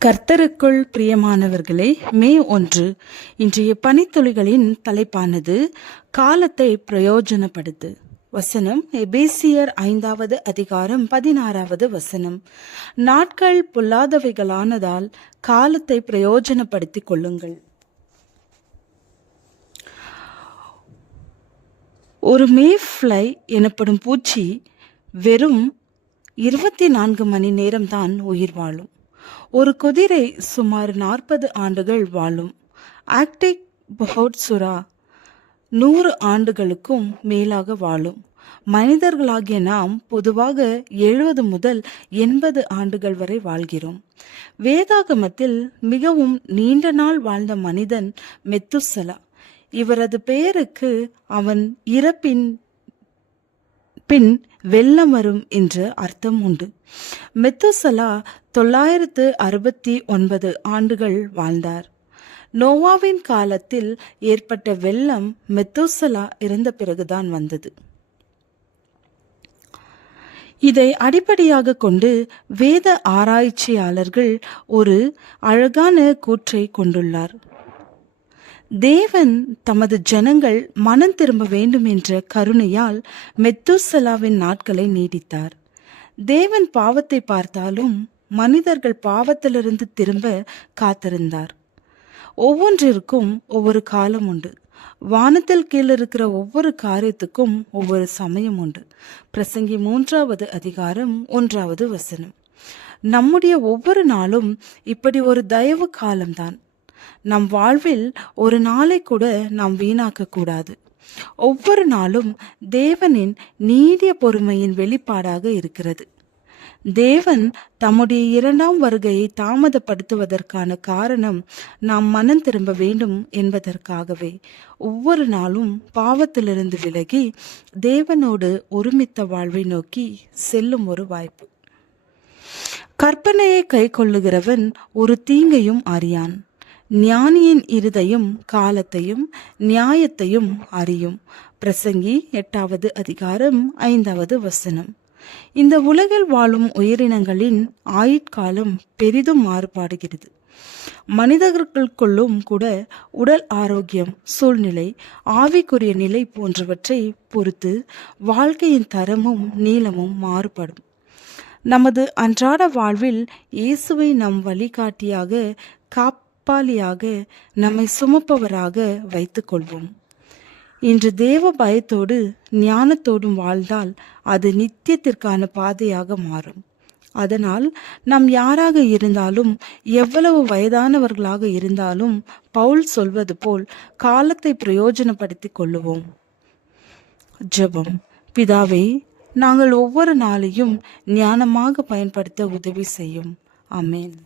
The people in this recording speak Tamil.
கர்த்தருக்குள் பிரியமானவர்களே, மே 1 இன்றைய பணித்துளிகளின் தலைப்பானது காலத்தை பிரயோஜனப்படுத்து. வசனம் எபேசியர் 5வது அதிகாரம் 16வது வசனம். நாட்கள் பொல்லாதவைகளானதால் காலத்தை பிரயோஜனப்படுத்திக் கொள்ளுங்கள். ஒரு மேஃப்ளை எனப்படும் பூச்சி வெறும் 24 மணி நேரம்தான் உயிர் வாழும். ஒரு குதிரை சுமார் 40 ஆண்டுகள் வாழும். ஆர்க்டிக் பஹோட்சுரா 100 ஆண்டுகளுக்கும் மேலாக வாழும். மனிதர்களாகிய நாம் பொதுவாக 70 முதல் 80 ஆண்டுகள் வரை வாழ்கிறோம். வேதாகமத்தில் மிகவும் நீண்ட நாள் வாழ்ந்த மனிதன் மெத்துசலா. இவரது பெயருக்கு அவன் இறப்பின் பின் வெள்ளம் வரும் என்று அர்த்தம் உண்டு. மெத்துசலா 969 ஆண்டுகள் வாழ்ந்தார். நோவாவின் காலத்தில் ஏற்பட்ட வெள்ளம் மெத்துசலா இறந்த பிறகுதான் வந்தது. இதை அடிப்படையாக கொண்டு வேத ஆராய்ச்சியாளர்கள் ஒரு அழகான கூற்றை கொண்டுள்ளார். தேவன் தமது ஜனங்கள் மனம் திரும்ப வேண்டும் என்ற கருணையால் மெத்துசலாவின் நாட்களை நீடித்தார். தேவன் பாவத்தை பார்த்தாலும் மனிதர்கள் பாவத்திலிருந்து திரும்ப காத்திருந்தார். ஒவ்வொன்றிற்கும் ஒவ்வொரு காலம் உண்டு. வானத்தில் கீழே இருக்கிற ஒவ்வொரு காரியத்துக்கும் ஒவ்வொரு சமயம் உண்டு. பிரசங்கி 3வது அதிகாரம் 1வது வசனம். நம்முடைய ஒவ்வொரு நாளும் இப்படி ஒரு தயவு காலம்தான். நம் வாழ்வில் ஒரு நாளை கூட நாம் வீணாக்க கூடாது. ஒவ்வொரு நாளும் தேவனின் நீடிய பொறுமையின் வெளிப்பாடாக இருக்கிறது. தேவன் தம்முடைய 2ஆம் வருகையை தாமதப்படுத்துவதற்கான காரணம் நாம் மனம் திரும்ப வேண்டும் என்பதற்காகவே. ஒவ்வொரு நாளும் பாவத்திலிருந்து விலகி தேவனோடு ஒருமித்த வாழ்வை நோக்கி செல்லும் ஒரு வாய்ப்பு. கற்பனையை கை கொள்ளுகிறவன் ஒரு தீங்கையும் அறியான். ஞானியின் இருதயம் காலத்தையும் நியாயத்தையும் அறியும். பிரசங்கி 8வது அதிகாரம் 5வது வசனம். இந்த உலகில் வாழும் உயிரினங்களின் ஆயுட்காலம் பெரிதும் மாறுபாடுகிறது. மனிதர்களுக்குள்ளும் கூட உடல் ஆரோக்கியம், சூழ்நிலை, ஆவிக்குரிய நிலை போன்றவற்றை பொறுத்து வாழ்க்கையின் தரமும் நீளமும் மாறுபடும். நமது அன்றாட வாழ்வில் இயேசுவை நம் வழிகாட்டியாக காப்பாளியாக நம்மை சுமப்பவராக வைத்துக் கொள்வோம். இன்று தேவ பயத்தோடு ஞானத்தோடும் வாழ்ந்தால் அது நித்தியத்திற்கான பாதையாக மாறும். அதனால் நாம் யாராக இருந்தாலும், எவ்வளவு வயதானவர்களாக இருந்தாலும், பவுல் சொல்வது போல் காலத்தை பிரயோஜனப்படுத்திக் கொள்ளுவோம். ஜெபம். பிதாவே, நாங்கள் ஒவ்வொரு நாளையும் ஞானமாக பயன்படுத்த உதவி செய்யும். ஆமென்.